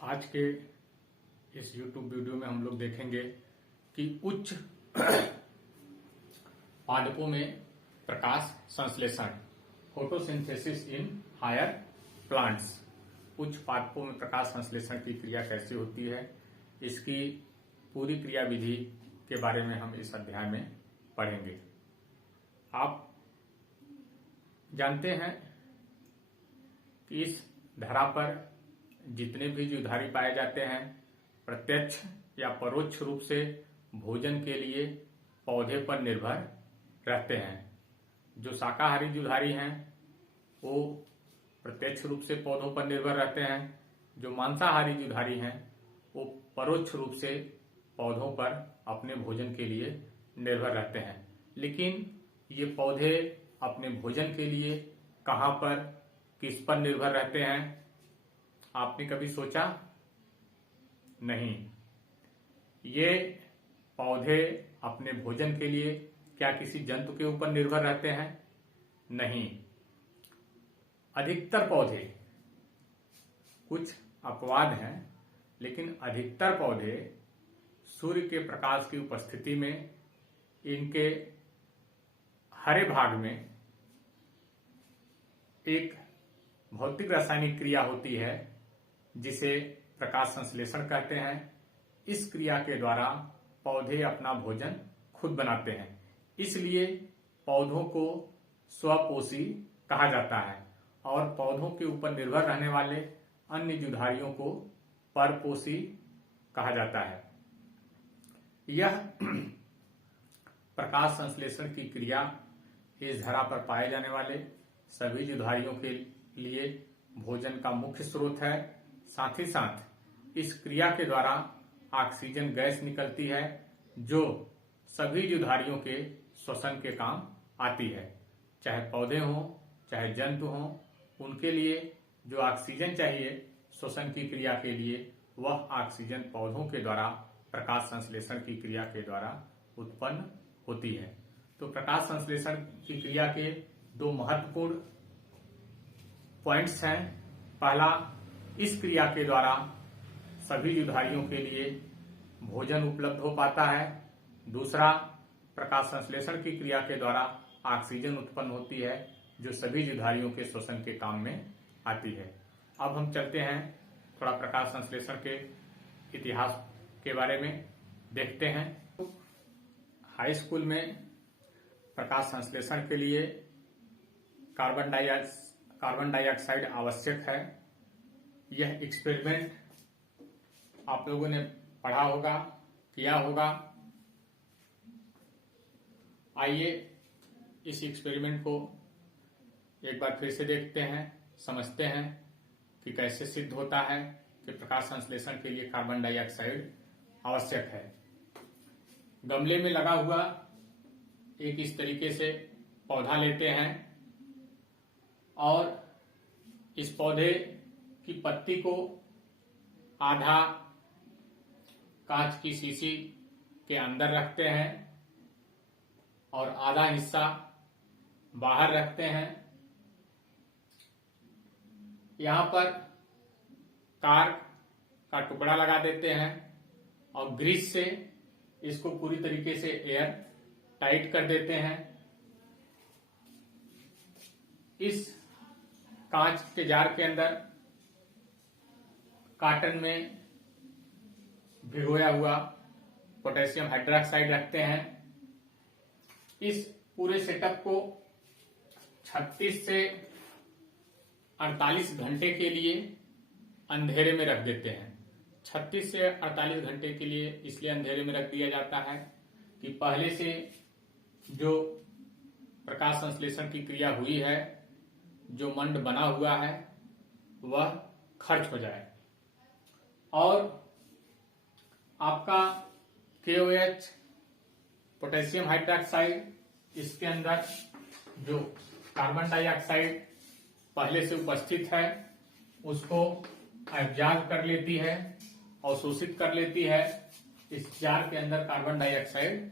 आज के इस YouTube वीडियो में हम लोग देखेंगे कि उच्च पादपों में प्रकाश संश्लेषण फोटोसिंथेसिस इन हायर प्लांट्स। उच्च पादपों में प्रकाश संश्लेषण की क्रिया कैसे होती है, इसकी पूरी क्रिया विधि के बारे में हम इस अध्याय में पढ़ेंगे। आप जानते हैं कि इस धरा पर जितने भी जीवधारी पाए जाते हैं प्रत्यक्ष या परोक्ष रूप से भोजन के लिए पौधे पर निर्भर रहते हैं। जो शाकाहारी जीवधारी हैं वो प्रत्यक्ष रूप से पौधों पर निर्भर रहते हैं। जो मांसाहारी जीवधारी हैं वो परोक्ष रूप से पौधों पर अपने भोजन के लिए निर्भर रहते हैं। लेकिन ये पौधे अपने भोजन के लिए कहाँ पर, किस पर निर्भर रहते हैं, आपने कभी सोचा? नहीं। ये पौधे अपने भोजन के लिए क्या किसी जंतु के ऊपर निर्भर रहते हैं? नहीं। अधिकतर पौधे, कुछ अपवाद हैं, लेकिन अधिकतर पौधे सूर्य के प्रकाश की उपस्थिति में इनके हरे भाग में एक भौतिक रासायनिक क्रिया होती है जिसे प्रकाश संश्लेषण कहते हैं। इस क्रिया के द्वारा पौधे अपना भोजन खुद बनाते हैं। इसलिए पौधों को स्वपोषी कहा जाता है और पौधों के ऊपर निर्भर रहने वाले अन्य जीवधारियों को परपोषी कहा जाता है। यह प्रकाश संश्लेषण की क्रिया इस धरा पर पाए जाने वाले सभी जीवधारियों के लिए भोजन का मुख्य स्रोत है। साथ ही साथ इस क्रिया के द्वारा ऑक्सीजन गैस निकलती है जो सभी जीवधारियों के श्वसन के काम आती है। चाहे पौधे हों चाहे जंतु हों, उनके लिए जो ऑक्सीजन चाहिए श्वसन की क्रिया के लिए, वह ऑक्सीजन पौधों के द्वारा प्रकाश संश्लेषण की क्रिया के द्वारा उत्पन्न होती है। तो प्रकाश संश्लेषण की क्रिया के दो महत्वपूर्ण पॉइंट्स हैं। पहला, इस क्रिया के द्वारा सभी जीवधारियों के लिए भोजन उपलब्ध हो पाता है। दूसरा, प्रकाश संश्लेषण की क्रिया के द्वारा ऑक्सीजन उत्पन्न होती है जो सभी जीवधारियों के श्वसन के काम में आती है। अब हम चलते हैं, थोड़ा प्रकाश संश्लेषण के इतिहास के बारे में देखते हैं। हाई स्कूल में प्रकाश संश्लेषण के लिए कार्बन डाइऑक्साइड आवश्यक है। यह एक्सपेरिमेंट आप लोगों ने पढ़ा होगा, किया होगा। आइए इस एक्सपेरिमेंट को एक बार फिर से देखते हैं, समझते हैं कि कैसे सिद्ध होता है कि प्रकाश संश्लेषण के लिए कार्बन डाइऑक्साइड आवश्यक है। गमले में लगा हुआ एक इस तरीके से पौधा लेते हैं और इस पौधे की पत्ती को आधा कांच की शीशी के अंदर रखते हैं और आधा हिस्सा बाहर रखते हैं। यहां पर तार का टुकड़ा लगा देते हैं और ग्रीस से इसको पूरी तरीके से एयर टाइट कर देते हैं। इस कांच के जार के अंदर कॉटन में भिगोया हुआ पोटेशियम हाइड्रोक्साइड रखते हैं। इस पूरे सेटअप को 36 से 48 घंटे के लिए अंधेरे में रख देते हैं। 36 से 48 घंटे के लिए इसलिए अंधेरे में रख दिया जाता है कि पहले से जो प्रकाश संश्लेषण की क्रिया हुई है, जो मंड बना हुआ है, वह खर्च हो जाए और आपका KOH पोटेशियम हाइड्रोक्साइड, इसके अंदर जो कार्बन डाइऑक्साइड पहले से उपस्थित है उसको एब्जॉर्ब कर लेती है और शोषित कर लेती है। इस जार के अंदर कार्बन डाइऑक्साइड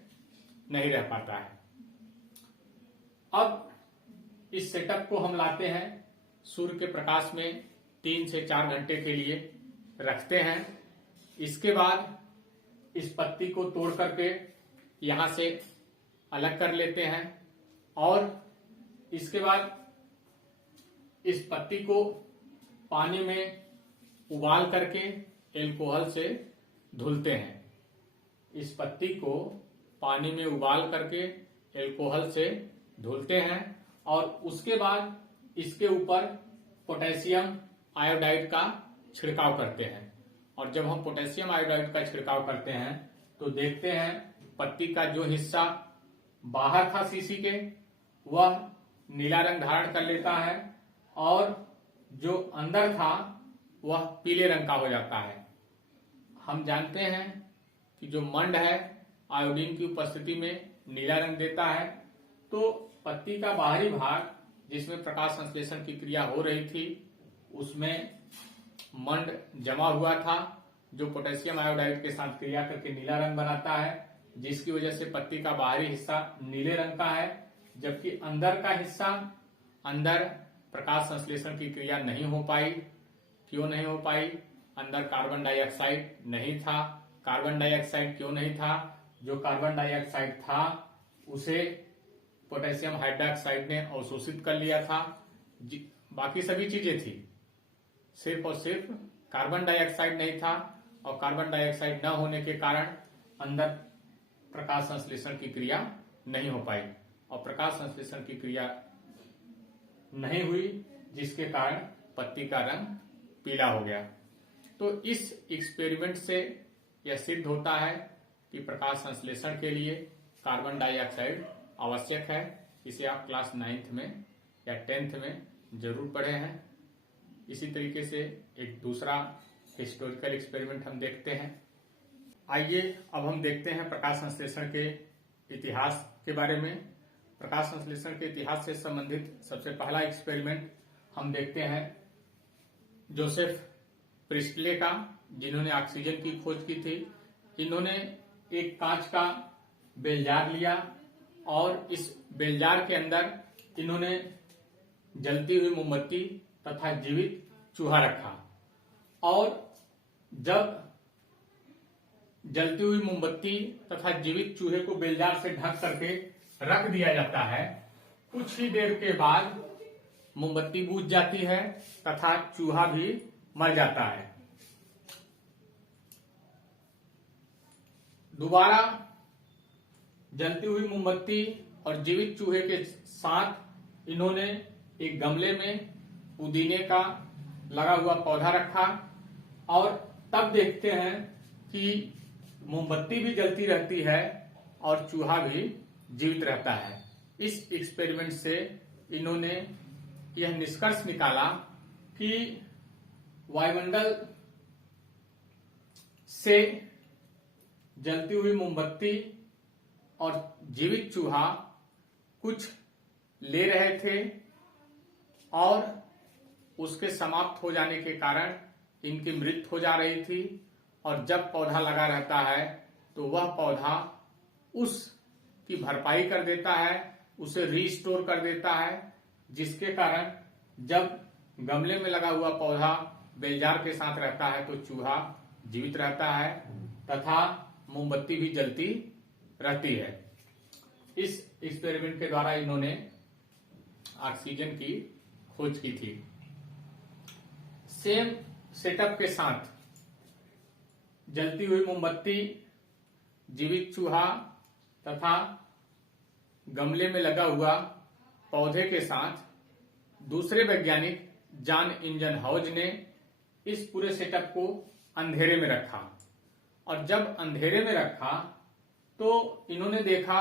नहीं रह पाता है। अब इस सेटअप को हम लाते हैं सूर्य के प्रकाश में 3 से 4 घंटे के लिए रखते हैं। इसके बाद इस पत्ती को तोड़ करके यहां से अलग कर लेते हैं और इसके बाद इस पत्ती को पानी में उबाल करके एल्कोहल से धुलते हैं। इस पत्ती को पानी में उबाल करके एल्कोहल से धुलते हैं और उसके बाद इसके ऊपर पोटेशियम आयोडाइड का छिड़काव करते हैं। और जब हम पोटेशियम आयोडाइड का छिड़काव करते हैं तो देखते हैं पत्ती का जो हिस्सा बाहर था शीशी के वह नीला रंग धारण कर लेता है और जो अंदर था वह पीले रंग का हो जाता है। हम जानते हैं कि जो मंड है आयोडीन की उपस्थिति में नीला रंग देता है, तो पत्ती का बाहरी भाग जिसमें प्रकाश संश्लेषण की क्रिया हो रही थी उसमें मंड जमा हुआ था जो पोटेशियम आयोडाइड के साथ क्रिया करके नीला रंग बनाता है, जिसकी वजह से पत्ती का बाहरी हिस्सा नीले रंग का है, जबकि अंदर का हिस्सा अंदर प्रकाश संश्लेषण की क्रिया नहीं हो पाई। क्यों नहीं हो पाई? अंदर कार्बन डाइऑक्साइड नहीं था। कार्बन डाइऑक्साइड क्यों नहीं था? जो कार्बन डाइऑक्साइड था उसे पोटेशियम हाइड्रोक्साइड ने अवशोषित कर लिया था। बाकी सभी चीजें थी, सिर्फ और सिर्फ कार्बन डाइऑक्साइड नहीं था और कार्बन डाइऑक्साइड न होने के कारण अंदर प्रकाश संश्लेषण की क्रिया नहीं हो पाई और प्रकाश संश्लेषण की क्रिया नहीं हुई, जिसके कारण पत्ती का रंग पीला हो गया। तो इस एक्सपेरिमेंट से यह सिद्ध होता है कि प्रकाश संश्लेषण के लिए कार्बन डाइऑक्साइड आवश्यक है। इसे आप क्लास 9th में या 10th में जरूर पढ़े हैं। इसी तरीके से एक दूसरा हिस्टोरिकल एक्सपेरिमेंट हम देखते हैं। आइए अब हम देखते हैं प्रकाश संश्लेषण के इतिहास के बारे में। प्रकाश संश्लेषण के इतिहास से संबंधित सबसे पहला एक्सपेरिमेंट हम देखते हैं जोसेफ प्रिस्टले का, जिन्होंने ऑक्सीजन की खोज की थी। इन्होंने एक कांच का बेलजार लिया और इस बेलजार के अंदर इन्होंने जलती हुई मोमबत्ती तथा जीवित चूहा रखा और जब जलती हुई मोमबत्ती तथा जीवित चूहे को बेलजार से ढक करके रख दिया जाता है, कुछ ही देर के बाद मोमबत्ती बुझ जाती है तथा चूहा भी मर जाता है। दोबारा जलती हुई मोमबत्ती और जीवित चूहे के साथ इन्होंने एक गमले में पुदीने का लगा हुआ पौधा रखा और तब देखते हैं कि मोमबत्ती भी जलती रहती है और चूहा भी जीवित रहता है। इस एक्सपेरिमेंट से इन्होंने यह निष्कर्ष निकाला कि वायुमंडल से जलती हुई मोमबत्ती और जीवित चूहा कुछ ले रहे थे और उसके समाप्त हो जाने के कारण इनकी मृत्यु हो जा रही थी। और जब पौधा लगा रहता है तो वह पौधा उसकी भरपाई कर देता है, उसे रीस्टोर कर देता है, जिसके कारण जब गमले में लगा हुआ पौधा बेलजार के साथ रहता है तो चूहा जीवित रहता है तथा मोमबत्ती भी जलती रहती है। इस एक्सपेरिमेंट के द्वारा इन्होंने ऑक्सीजन की खोज की थी। सेम सेटअप के साथ जलती हुई मोमबत्ती, जीवित चूहा तथा गमले में लगा हुआ पौधे के साथ दूसरे वैज्ञानिक जॉन इंजनहाउज ने इस पूरे सेटअप को अंधेरे में रखा और जब अंधेरे में रखा तो इन्होंने देखा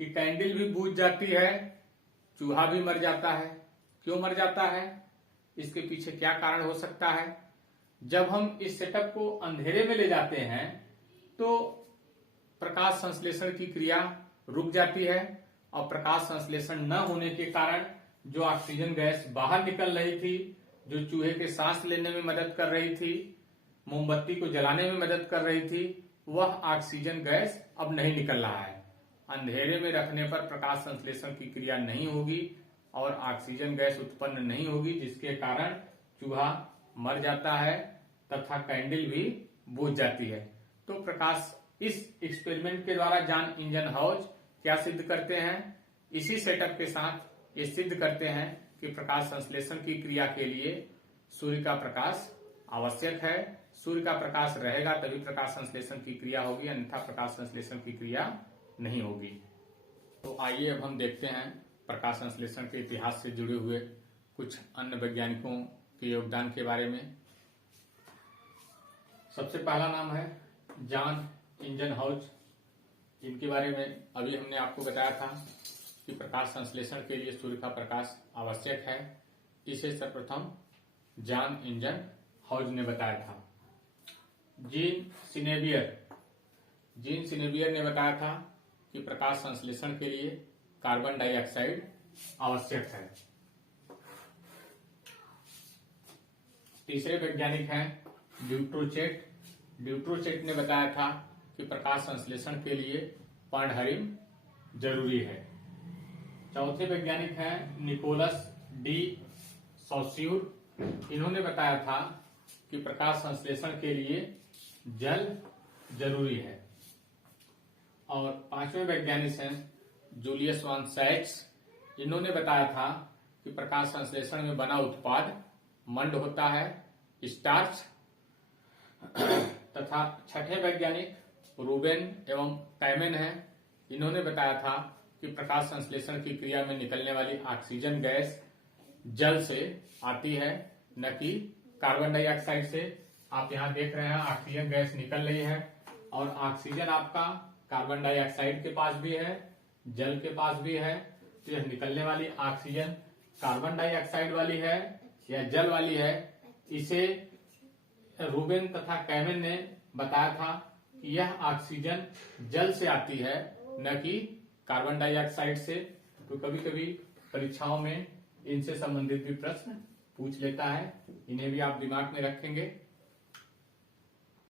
कि कैंडल भी बुझ जाती है, चूहा भी मर जाता है। क्यों मर जाता है? इसके पीछे क्या कारण हो सकता है? जब हम इस सेटअप को अंधेरे में ले जाते हैं तो प्रकाश संश्लेषण की क्रिया रुक जाती है और प्रकाश संश्लेषण न होने के कारण जो ऑक्सीजन गैस बाहर निकल रही थी, जो चूहे के सांस लेने में मदद कर रही थी, मोमबत्ती को जलाने में मदद कर रही थी, वह ऑक्सीजन गैस अब नहीं निकल रहा है। अंधेरे में रखने पर प्रकाश संश्लेषण की क्रिया नहीं होगी और ऑक्सीजन गैस उत्पन्न नहीं होगी, जिसके कारण चूहा मर जाता है तथा कैंडल भी बुझ जाती है। तो प्रकाश इस एक्सपेरिमेंट के द्वारा जॉन इंजनहाउस क्या सिद्ध करते हैं, इसी सेटअप के साथ ये सिद्ध करते हैं कि प्रकाश संश्लेषण की क्रिया के लिए सूर्य का प्रकाश आवश्यक है। सूर्य का प्रकाश रहेगा तभी प्रकाश संश्लेषण की क्रिया होगी, अन्यथा प्रकाश संश्लेषण की क्रिया नहीं होगी। तो आइए अब हम देखते हैं प्रकाश संश्लेषण के इतिहास से जुड़े हुए कुछ अन्य वैज्ञानिकों के योगदान के बारे में। सबसे पहला नाम है जॉन इंजनहाउस। इनके बारे में अभी हमने आपको बताया था कि प्रकाश संश्लेषण के लिए सूर्य का प्रकाश आवश्यक है। इसे सर्वप्रथम जॉन इंजनहाउस ने बताया था। जीन सिनेबियर ने बताया था कि प्रकाश संश्लेषण के लिए कार्बन डाइऑक्साइड आवश्यक है। तीसरे वैज्ञानिक हैं ड्यूट्रोचेट ने बताया था कि प्रकाश संश्लेषण के लिए पर्णहरिम जरूरी है। चौथे वैज्ञानिक हैं निकोलस डी सॉस्यूर। इन्होंने बताया था कि प्रकाश संश्लेषण के लिए जल जरूरी है। और पांचवें वैज्ञानिक हैं जूलियस वान सैक्स। इन्होंने बताया था कि प्रकाश संश्लेषण में बना उत्पाद मंड होता है, स्टार्च। तथा छठे वैज्ञानिक रूबेन एवं कैमेन हैं। इन्होंने बताया था कि प्रकाश संश्लेषण की क्रिया में निकलने वाली ऑक्सीजन गैस जल से आती है, न कि कार्बन डाइऑक्साइड से। आप यहाँ देख रहे हैं ऑक्सीजन गैस निकल रही है और ऑक्सीजन आपका कार्बन डाइऑक्साइड के पास भी है, जल के पास भी है। तो यह निकलने वाली ऑक्सीजन कार्बन डाइऑक्साइड वाली है या जल वाली है। इसे रूबेन तथा कैमेन ने बताया था कि यह ऑक्सीजन जल से आती है, न कि कार्बन डाइऑक्साइड से। तो कभी कभी परीक्षाओं में इनसे संबंधित भी प्रश्न पूछ लेता है, इन्हें भी आप दिमाग में रखेंगे।